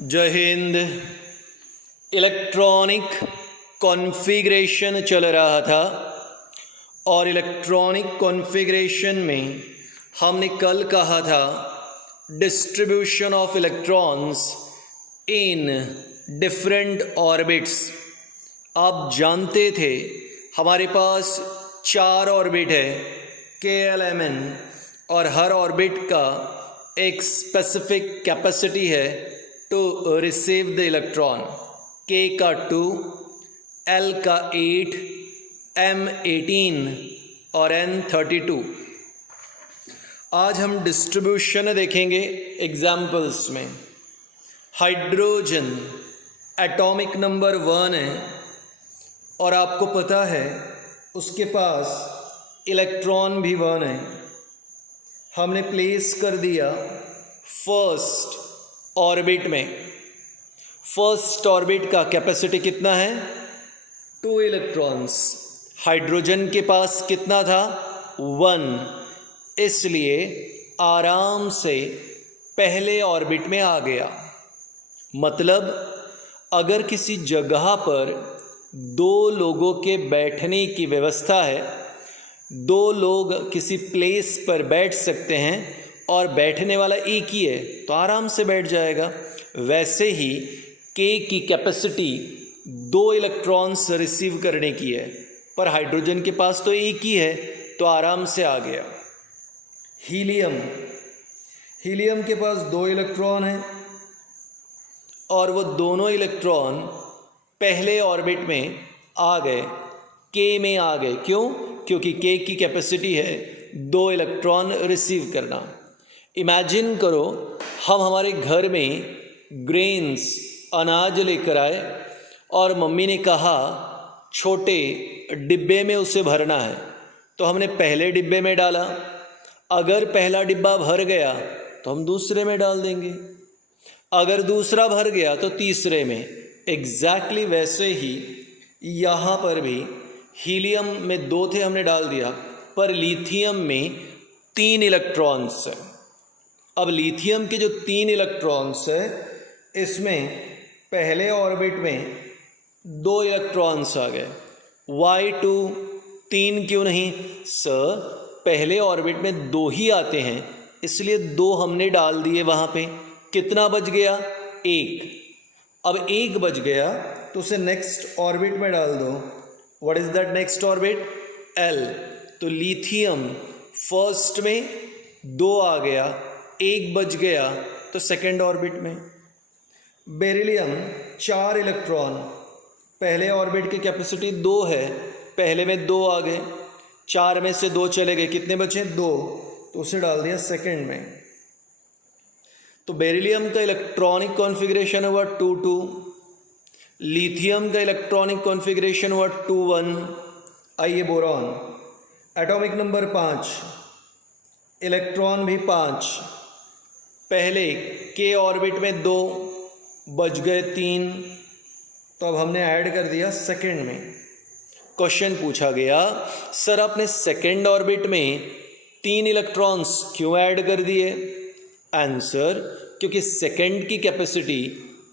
जय Hind. Electronic configuration चल रहा था और इलेक्ट्रॉनिक कॉन्फ़िगरेशन में हमने कल कहा था distribution of electrons in different orbits. आप जानते थे हमारे पास 4 ऑर्बिट है KLMN और हर ऑर्बिट का एक स्पेसिफिक कैपेसिटी है to receive the electron. K का 2, L का 8, M 18 और N 32। आज हम डिस्ट्रीब्यूशन देखेंगे एग्जाम्पल्स में। हाइड्रोजन एटॉमिक नंबर 1 है और आपको पता है उसके पास इलेक्ट्रॉन भी 1 है। हमने प्लेस कर दिया फर्स्ट ऑर्बिट में। फर्स्ट ऑर्बिट का कैपेसिटी कितना है? 2 इलेक्ट्रॉन्स। हाइड्रोजन के पास कितना था? 1। इसलिए आराम से पहले ऑर्बिट में आ गया। मतलब अगर किसी जगह पर 2 लोगों के बैठने की व्यवस्था है, 2 लोग किसी प्लेस पर बैठ सकते हैं और बैठने वाला एक ही है तो आराम से बैठ जाएगा। वैसे ही K की कैपेसिटी 2 इलेक्ट्रॉन्स रिसीव करने की है, पर हाइड्रोजन के पास तो एक ही है तो आराम से आ गया। हीलियम के पास 2 इलेक्ट्रॉन हैं और वो दोनों इलेक्ट्रॉन पहले ऑर्बिट में आ गए, K में आ गए। क्यों? क्योंकि K की कैपेसिटी है 2 इलेक्ट्रॉन रिसीव करना। इमेजिन करो हम हमारे घर में ग्रेन्स अनाज लेकर आए और मम्मी ने कहा छोटे डिब्बे में उसे भरना है, तो हमने पहले डिब्बे में डाला। अगर पहला डिब्बा भर गया तो हम दूसरे में डाल देंगे, अगर दूसरा भर गया तो तीसरे में। एग्जैक्टली वैसे ही यहाँ पर भी हीलियम में 2 थे, हमने डाल दिया, पर लिथियम में 3 इलेक्ट्रॉन्स हैं। अब लिथियम के जो 3 इलेक्ट्रॉन्स है, इसमें पहले ऑर्बिट में 2 इलेक्ट्रॉन्स आ गए। वाई 2 3 क्यों नहीं? सर पहले ऑर्बिट में 2 ही आते हैं, इसलिए 2 हमने डाल दिए वहाँ पे। कितना बच गया? 1। अब 1 बच गया तो उसे नेक्स्ट ऑर्बिट में डाल दो। What is that next orbit? L। तो लिथियम फर्स्ट में 2 आ गया, 1 बच गया तो सेकेंड ऑर्बिट में। बेरिलियम 4 इलेक्ट्रॉन, पहले ऑर्बिट की कैपेसिटी 2 है, पहले में 2 आ गए, 4 में से 2 चले गए, कितने बचे? 2, तो उसे डाल दिया सेकेंड में। तो बेरिलियम का इलेक्ट्रॉनिक कॉन्फ़िगरेशन हुआ 2-2, लिथियम का इलेक्ट्रॉनिक कॉन्फ़िगरेशन हुआ 2-1। आइए बोरॉन एटॉमिक नंबर 5, इलेक्ट्रॉन भी 5, पहले K ऑर्बिट में 2 बच गए 3, तो अब हमने ऐड कर दिया सेकेंड में। क्वेश्चन पूछा गया सर आपने सेकेंड ऑर्बिट में 3 इलेक्ट्रॉन्स क्यों ऐड कर दिए? आंसर, क्योंकि सेकेंड की कैपेसिटी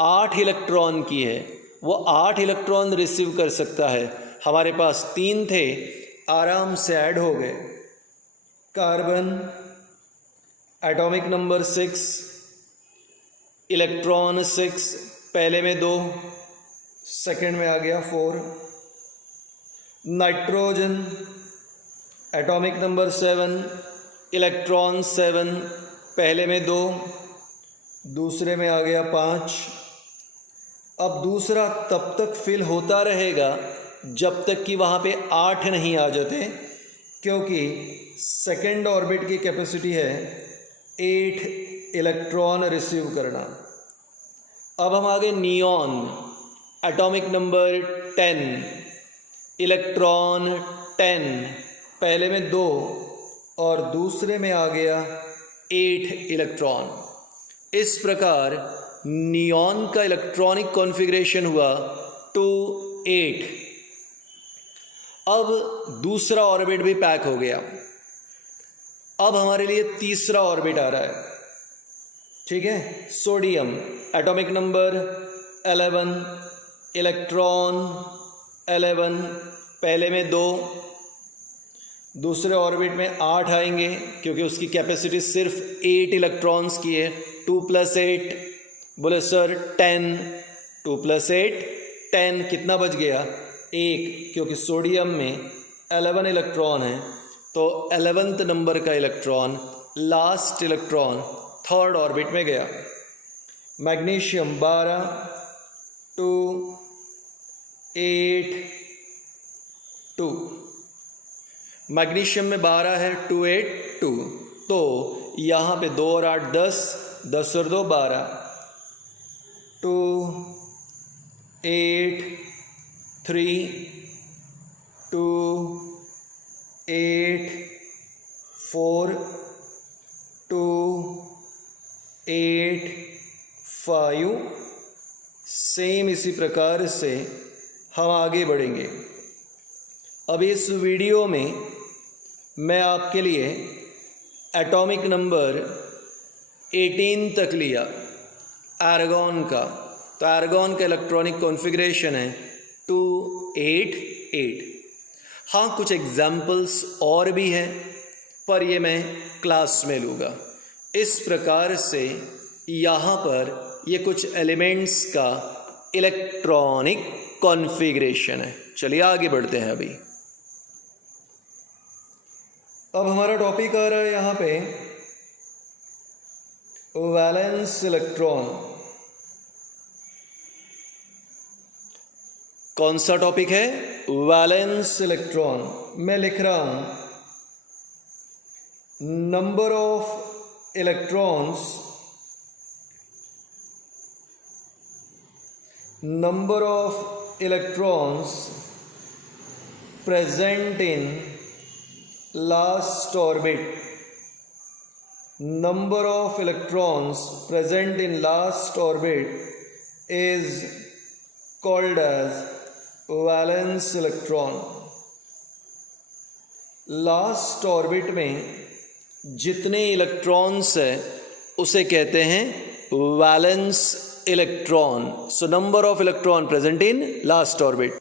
8 इलेक्ट्रॉन की है, वो 8 इलेक्ट्रॉन रिसीव कर सकता है। हमारे पास 3 थे, आराम से ऐड हो गए। कार्बन एटॉमिक नंबर 6, इलेक्ट्रॉन 6, पहले में 2, सेकेंड में आ गया 4। नाइट्रोजन एटॉमिक नंबर 7, इलेक्ट्रॉन 7, पहले में 2, दूसरे में आ गया 5। अब दूसरा तब तक फिल होता रहेगा जब तक कि वहाँ पे 8 नहीं आ जाते, क्योंकि सेकेंड ऑर्बिट की कैपेसिटी है 8 इलेक्ट्रॉन रिसीव करना। अब हम आगे नियॉन एटॉमिक नंबर 10, इलेक्ट्रॉन 10, पहले में 2 और दूसरे में आ गया 8 इलेक्ट्रॉन। इस प्रकार नियॉन का इलेक्ट्रॉनिक कॉन्फ़िगरेशन हुआ 2-8। अब दूसरा ऑर्बिट भी पैक हो गया। अब हमारे लिए तीसरा ऑर्बिट आ रहा है। ठीक है। सोडियम एटॉमिक नंबर 11, इलेक्ट्रॉन 11, पहले में 2, दूसरे ऑर्बिट में 8 आएंगे क्योंकि उसकी कैपेसिटी सिर्फ 8 इलेक्ट्रॉन्स की है। 2 + 8, बोले सर 10, 2 + 8 10, कितना बच गया? 1, क्योंकि सोडियम में 11 इलेक्ट्रॉन है तो 11th नंबर का electron, last electron, third orbit में गया। मैग्नीशियम 12, 2, 8, 2, मैग्नीशियम में 12 है, 2, 8, 2, तो यहाँ पे 2 और 8 10, 10 और 2 12, 2, 8, 3, 2, 8, 4, 2, 8, 5, सेम इसी प्रकार से हम आगे बढ़ेंगे। अब इस वीडियो में मैं आपके लिए एटॉमिक नंबर 18 तक लिया आर्गॉन का। तो आर्गॉन का इलेक्ट्रॉनिक कॉन्फ़िगरेशन है 2, 8, 8। हाँ, कुछ एग्जाम्पल्स और भी हैं पर ये मैं क्लास में लूँगा। इस प्रकार से यहाँ पर ये कुछ एलिमेंट्स का इलेक्ट्रॉनिक कॉन्फ़िगरेशन है। चलिए आगे बढ़ते हैं। अभी अब हमारा टॉपिक आ रहा है यहाँ पे वैलेंस इलेक्ट्रॉन। कौन सा टॉपिक है? Valence electron. मैं लिख रहा हूं number of electrons present in last orbit. Number of electrons present in last orbit is called as valence electron. Last orbit में जितने इलेक्ट्रॉन्स है उसे कहते हैं valence electron. So number of electron present in last orbit.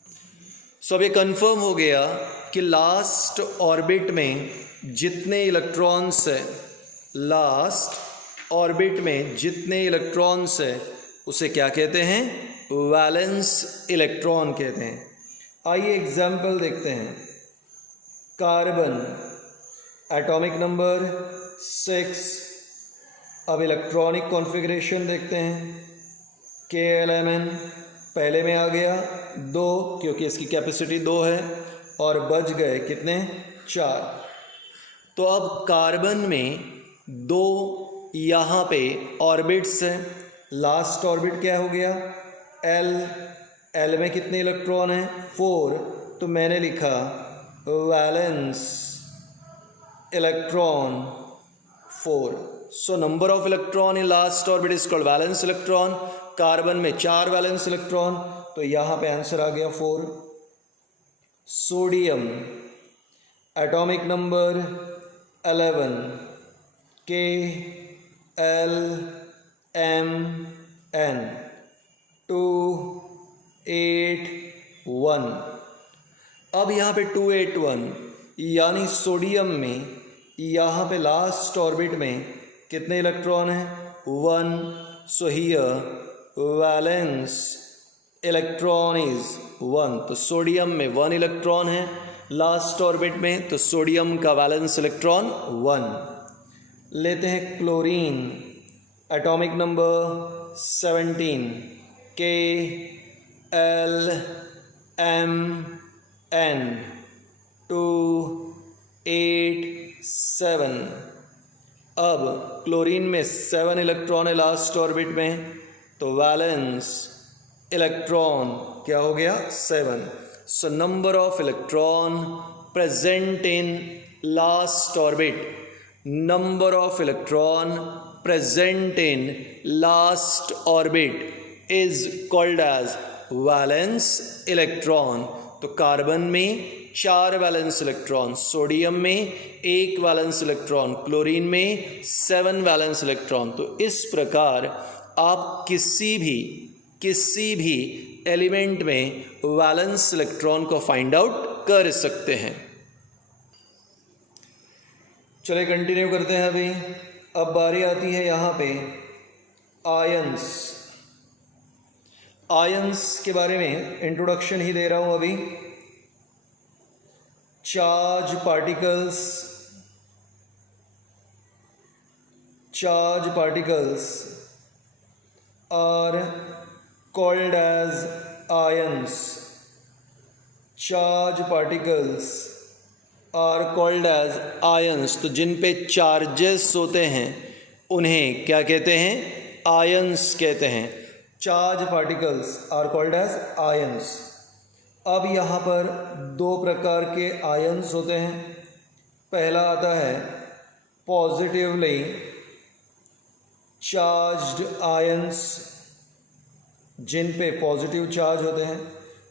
So अब ये confirm हो गया कि लास्ट ऑर्बिट में जितने इलेक्ट्रॉन्स है, लास्ट ऑर्बिट में जितने इलेक्ट्रॉन्स है उसे क्या कहते हैं? वैलेंस इलेक्ट्रॉन कहते हैं। आइए एग्जाम्पल देखते हैं। Carbon atomic number 6। अब इलेक्ट्रॉनिक कॉन्फ़िगरेशन देखते हैं। K11 पहले में आ गया 2 क्योंकि इसकी कैपेसिटी 2 है और बच गए कितने? 4। तो अब कार्बन में 2 यहाँ पे ऑर्बिट्स हैं। लास्ट ऑर्बिट क्या हो गया? L में कितने इलेक्ट्रॉन हैं? 4। तो मैंने लिखा valence electron 4। So number of electron in last orbit is called valence electron. Carbon में 4 वैलेंस इलेक्ट्रॉन, तो यहाँ पे आंसर आ गया 4। Sodium atomic number 11 KLMN 281। अब यहाँ पे 281 यानी सोडियम में यहाँ पे लास्ट ऑर्बिट में कितने इलेक्ट्रॉन हैं? 1। So here valence electron is 1। तो सोडियम में 1 इलेक्ट्रॉन है लास्ट ऑर्बिट में, तो सोडियम का वैलेंस इलेक्ट्रॉन 1। लेते हैं क्लोरीन एटॉमिक नंबर 17 KLMN 287। अब क्लोरीन में 7 इलेक्ट्रॉन है लास्ट ऑर्बिट में, तो वैलेंस इलेक्ट्रॉन क्या हो गया? 7। So number of electron present in last orbit, number of electron present in last orbit is called as valence electron. तो कार्बन में 4 वैलेंस इलेक्ट्रॉन, सोडियम में 1 वैलेंस इलेक्ट्रॉन, क्लोरीन में 7 valence electron. तो इस प्रकार आप किसी भी एलिमेंट में वैलेंस इलेक्ट्रॉन को फाइंड आउट कर सकते हैं। चलिए कंटिन्यू करते हैं। अभी अब बारी आती है यहाँ पे आयंस। आयंस के बारे में इंट्रोडक्शन ही दे रहा हूँ अभी। Charge particles are called as ions. Charge particles are called as ions. तो जिन पे चार्जेस होते हैं उन्हें क्या कहते हैं? आयंस कहते हैं। Charge particles are called as ions. अब यहाँ पर 2 प्रकार के आयंस होते हैं। पहला आता है पॉजिटिवली चार्ज्ड आयंस, जिन पे पॉजिटिव चार्ज होते हैं।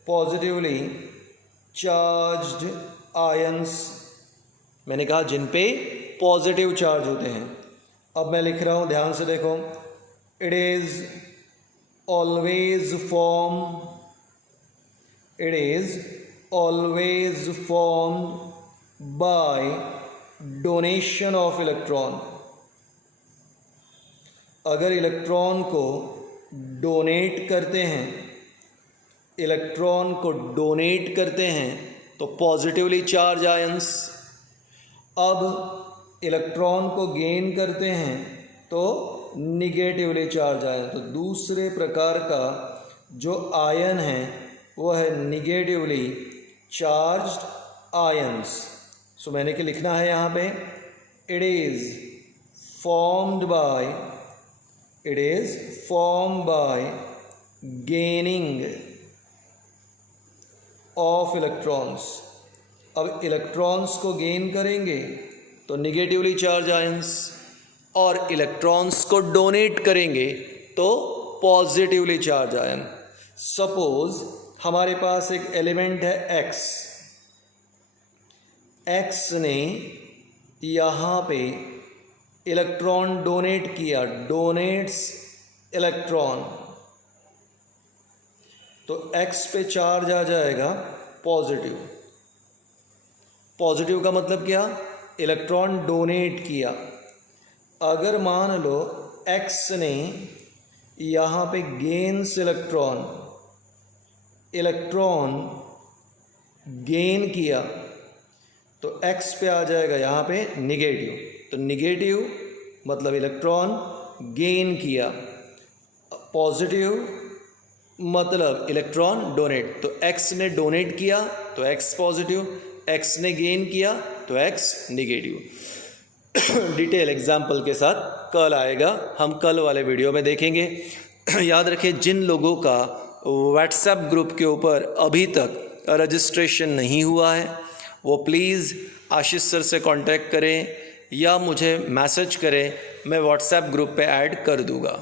पॉजिटिवली चार्ज्ड आयंस, मैंने कहा जिन पे पॉजिटिव चार्ज होते हैं। अब मैं लिख रहा हूँ, ध्यान से देखो। It is always formed by donation of electron. अगर इलेक्ट्रॉन को डोनेट करते हैं तो पॉजिटिवली चार्ज आयंस। अब इलेक्ट्रॉन को गेन करते हैं तो निगेटिवली चार्ज आयन। तो दूसरे प्रकार का जो आयन है वो है निगेटिवली चार्ज्ड आयंस। सो मैंने क्या लिखना है यहाँ पे? It is formed by gaining of electrons. अब इलेक्ट्रॉन्स को गेन करेंगे तो निगेटिवली चार्ज आयंस, और इलेक्ट्रॉन्स को डोनेट करेंगे तो पॉजिटिवली चार्ज आयन। सपोज हमारे पास एक एलिमेंट है एक्स। एक्स ने यहाँ पे इलेक्ट्रॉन डोनेट किया, डोनेट्स इलेक्ट्रॉन, तो एक्स पे चार्ज आ जाएगा पॉजिटिव। पॉजिटिव का मतलब क्या? इलेक्ट्रॉन डोनेट किया। अगर मान लो एक्स ने यहाँ पे गेन्स इलेक्ट्रॉन गेन किया तो एक्स पे आ जाएगा यहाँ पे निगेटिव। तो निगेटिव मतलब इलेक्ट्रॉन गेन किया, पॉजिटिव मतलब इलेक्ट्रॉन डोनेट। तो एक्स ने डोनेट किया तो एक्स पॉजिटिव, एक्स ने गेन किया तो एक्स निगेटिव। डिटेल एग्जाम्पल के साथ कल आएगा, हम कल वाले वीडियो में देखेंगे। याद रखें, जिन लोगों का व्हाट्सएप ग्रुप के ऊपर अभी तक रजिस्ट्रेशन नहीं हुआ है वो प्लीज़ आशीष सर से कांटेक्ट करें या मुझे मैसेज करें, मैं व्हाट्सएप ग्रुप पे ऐड कर दूंगा।